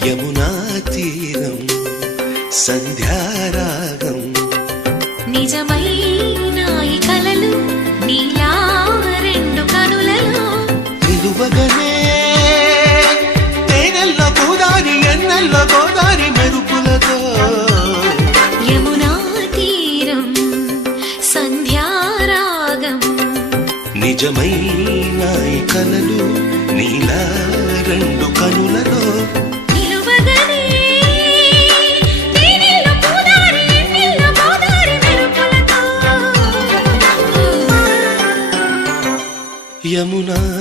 యమునా తీరం సంధ్యారాగం నిజమైన ఈ కలలు నీలా రెండు కనులలో నిలువగనే తేనెల్ల గోదారి ఎన్నెల్ల గోదారి మెరుపులతో యమునా తీరం సంధ్యారాగం నిజమైన ఈ కలలు నీలా రెండు కనులలో యమునా